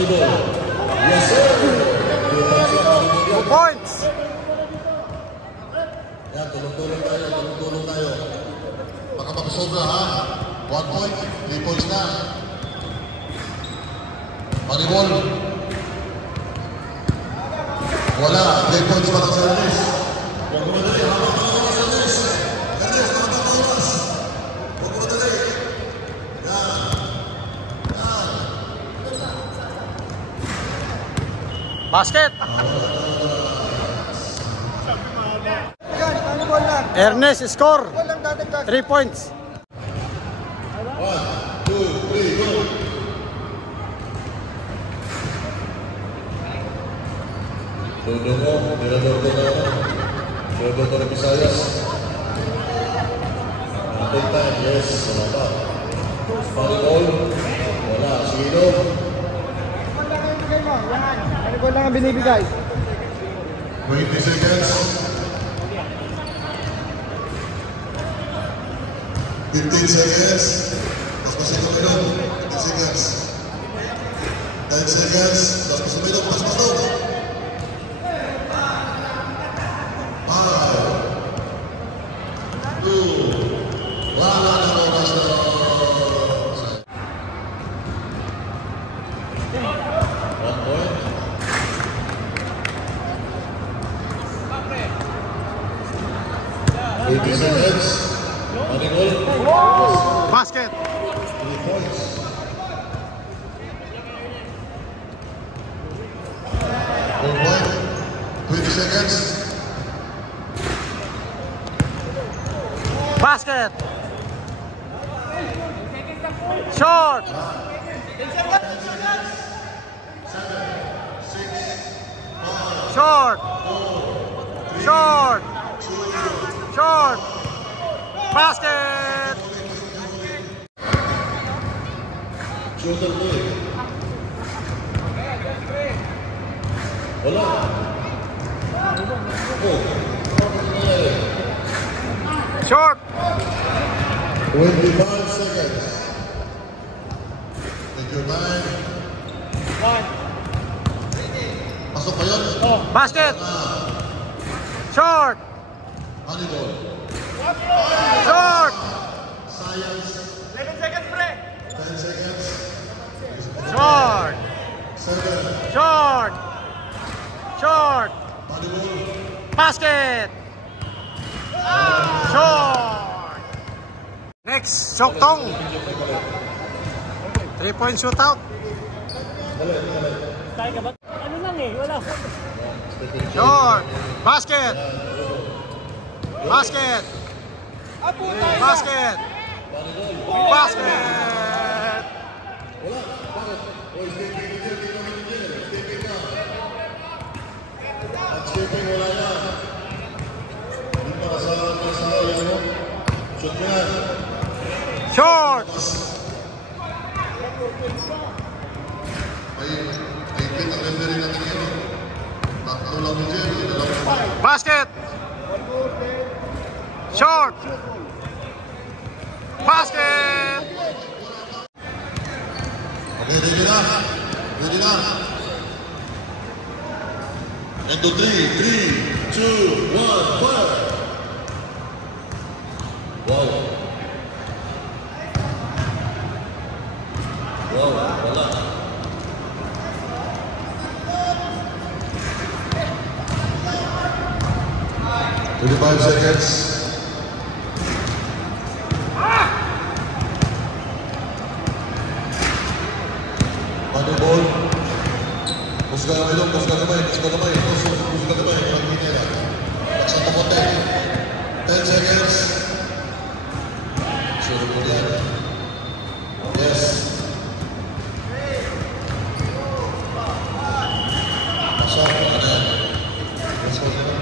Volleyball. Yes, sir. 2 points. Yan, tulong-tulong tayo, tulong-tulong tayo. Baka makasobra ha. 1 point, 3 points na. Volleyball. Wala, 3 points pa lang sa Ernest. Huwag mo madali, habang ka lang sa Ernest. Ernest, habang ka oras. Huwag mo madali. Yan. Yan. Basket. Ernest score 3 points. 1, 2, 3, go. Dodo mo, mirador ko na ako. Dodo ko na Visayas. Another time, yes, salamat. Volleyball, wala, sino? Volleyball lang ang binibigay. 20 seconds. 15 seconds. Mas pasok ito. 15 seconds. 10 seconds. Mas pasok ito. Mas pasok. 5, 2, wala na oras na. 1 point. Seconds. Basket. 3 points. 1 point. 20 seconds. Basket. Short. 7, 6, 5, Short. 4, 3, Short. 2, Short. Basket. shooter mo eh. Wala. Oh. Short. 25 seconds. Take your time. 1. Pasok pa yun? Basket. Short. Honeyball. Short. Science. 11 seconds, pre. 10 seconds. Short. 7. Short. Short. Honeyball. Basket. Short. Next, Soktong. 3-point shootout. Ano lang eh, wala ko. Short. Basket. Basket. Basket. Basket. Wala. Bakit? O, escaping mo dyan. Tingnan mo dyan. Escaping ka. At escaping wala yan. Hindi para sa yan mo. Shoot mo yan. Short. Ay, pin ang referee natin yan. Tatlo lang mo dyan. Basket. Short. Basket. Okay, ready na. Ready na. And to 3, 3, 2, 1, fire. Wow. Wow, wala. Five seconds. Money ball. Pusga na ilong, pusga na may, pusga na may, pusga na may, walang hinila. Watch out po 10 seconds. Sure po yan. Yes. Pasok, ano yan? Let's go na.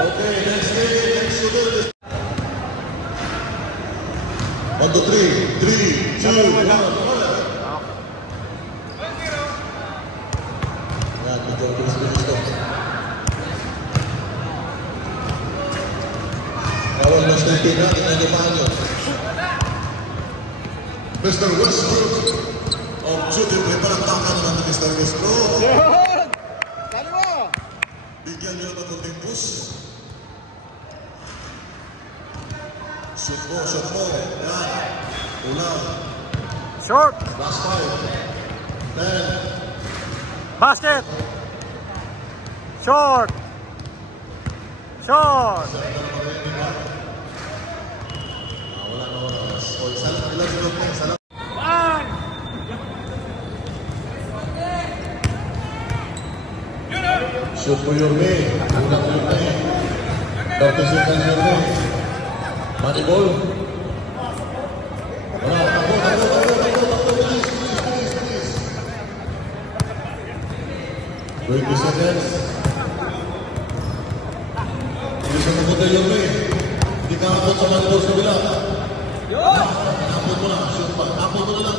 Okay, next game, next shooter. 1, 2, 3, 2, 1, fire. Yan, medyo bilis-bilis ko. Bawal mas natin natin na limahan yun. Mr. Westbrook of Mr. Gusto. Yun! Sali mo! Bigyan nyo ng konting push. Shoot mo, shoot mo. Yan. Ulang. Short! Last 5. 10. Basket! Short! Short! Wala na oras. O, salam. Ilan sinong po? Salam. Shoot mo your way. Unang your way. 30 seconds your way. Money ball. Wala. Takbo. Bilis. 20 seconds. Bilis ang mabuti your way. Hindi ka abot sa money ball sa bila. Abot mo lang. Shoot pa. Abot mo lang.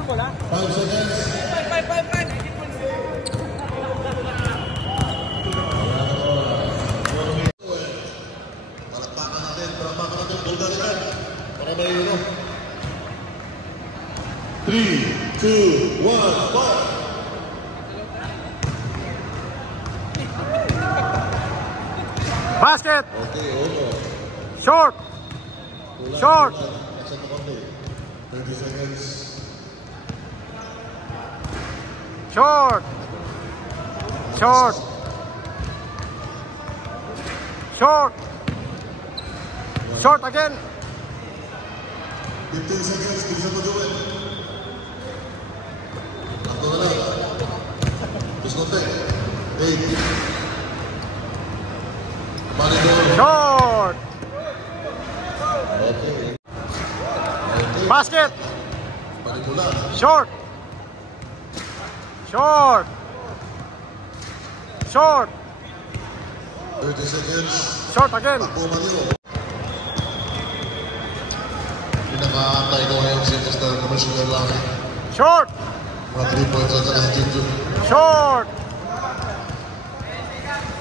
Sumo na. 5 seconds. 5. Palakpakan natin, Bulgarian. Para may 3, 2, 1, fire! Basket! Okay, uno. Short! Short! Nasa na konti. 30 seconds. Short! Short! Short! Short again! 15 seconds, bilisan mo, Joel. Takto na lang. Mas konti. 8. Money ball. Short! Okay. Basket! Money ball lang. Short! Short! Short! 30 seconds. Short again! Takbo Manilo. Pinaka-antay ko ngayon si Mr. Commissioner Laki. Short! Mga 3 points at saka si Junjun. Short!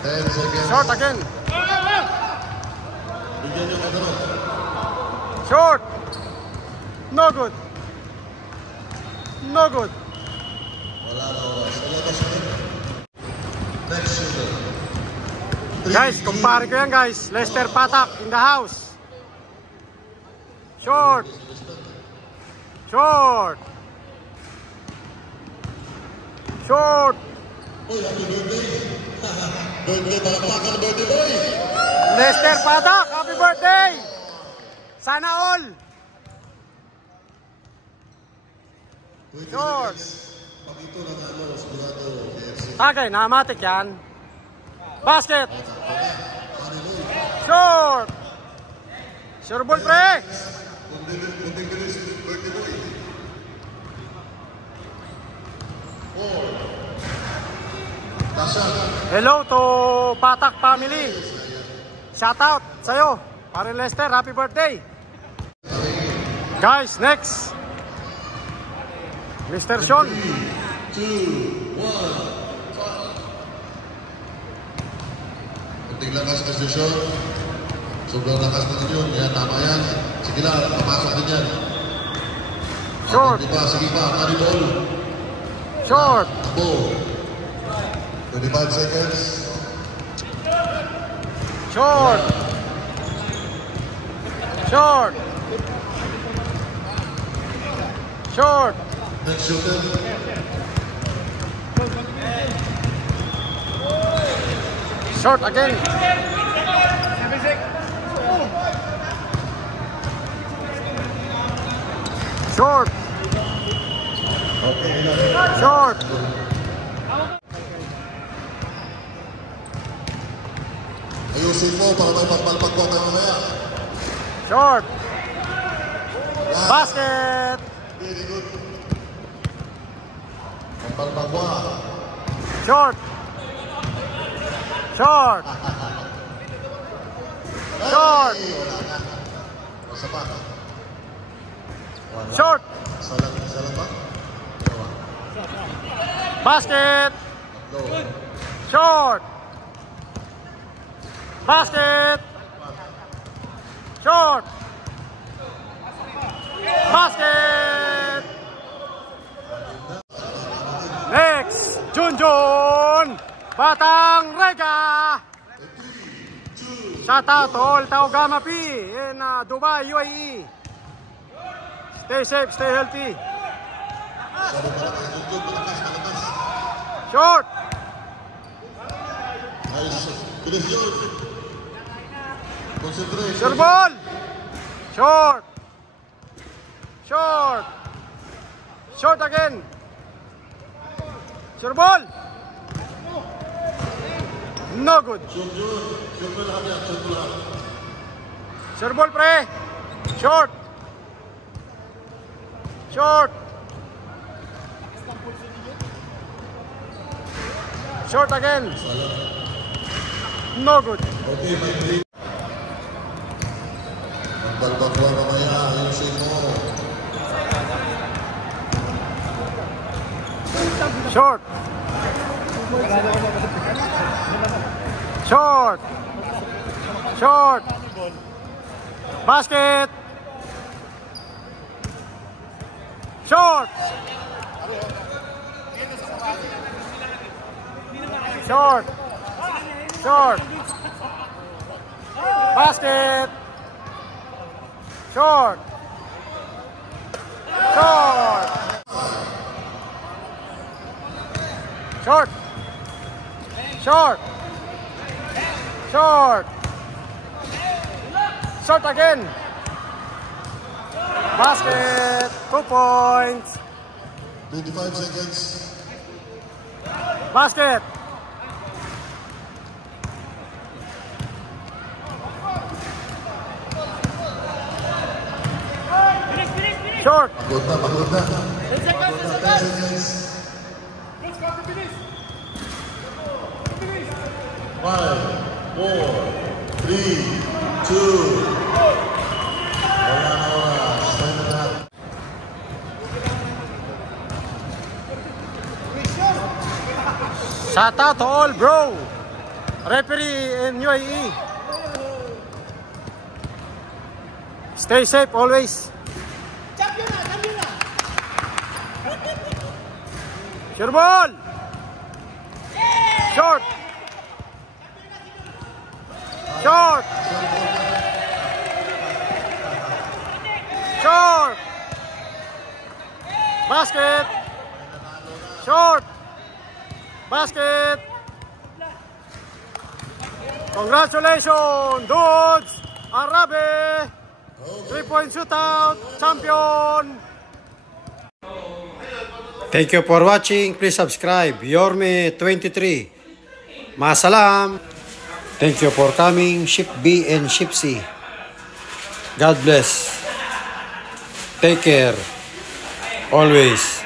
10 seconds. Short again! Bigyan niyo ka doon. Short! No good! No good! Wala na oras. Wala na siya. Next shooter. Guys, kumpare ko yan guys. Lester Patak in the house. Short! Short! Short! Uy, happy birthday. Birthday, palakpakan ng birthday boy. Lester Patak, happy birthday! Sana all! Short! Pagito ng sigurado, KFC. Tagay, namatik yan. Basket! Short! Sure ball, pre! Kunting bilis, birthday boy. 4. Tasha. Hello to Patak family. Shout out sa'yo. Pare Lester, happy birthday. Guys, next. Mr. Sean. 2, 1. Kunting lakas na si Sean. Sobrang lakas na yun. Yan, tama yan. Sige lang, papasok din yan. Short. Sige pa, money ball. Short. Takbo. 25 seconds. Short. Short. Short. Next shooter. Short again. Short. Okay, Short. ayusin mo para may pagpalpagwa tayo mamaya. Short. Yan. Basket. Very good. Pagpalpagwa. Short. Short. Short. Ay, wala na. Basta pa. Wala. Short. Salang ba? Dalawa. Basket. Tatlo. Short. Basket. Short. Basket. Batang Rega. Shout out to all Taogama P in Dubai, UAE. Stay safe, stay healthy. Short. Nice. Dirección. Concentrate. Sure ball. Short. Short. Short again. Sure ball. No good. Sure ball, pre. Short. Short. Short again. No good. Okay, my friend. Magbalbakwa mamaya. Ayusin mo. Short. Short. Short. Basket. Short. Short. Short. Basket. Short. Short. Short. Short. Short. Short again. Basket. 2 points. 25 seconds. Basket. Short. Pagod na, pagod na. Pagod na, 10 seconds. 5, 4, 3, 2. Wala na oras. Time na lahat. Shout out to all, bro. Referee in UAE. Stay safe always. Sure ball. Short. Short. Short. Basket. Short. Basket. Congratulations, dudes. Arabe. 3-point shootout. Champion. Thank you for watching. Please subscribe. Yorme23. Masalam. Thank you for coming. Ship B and Ship C. God bless. Take care. Always.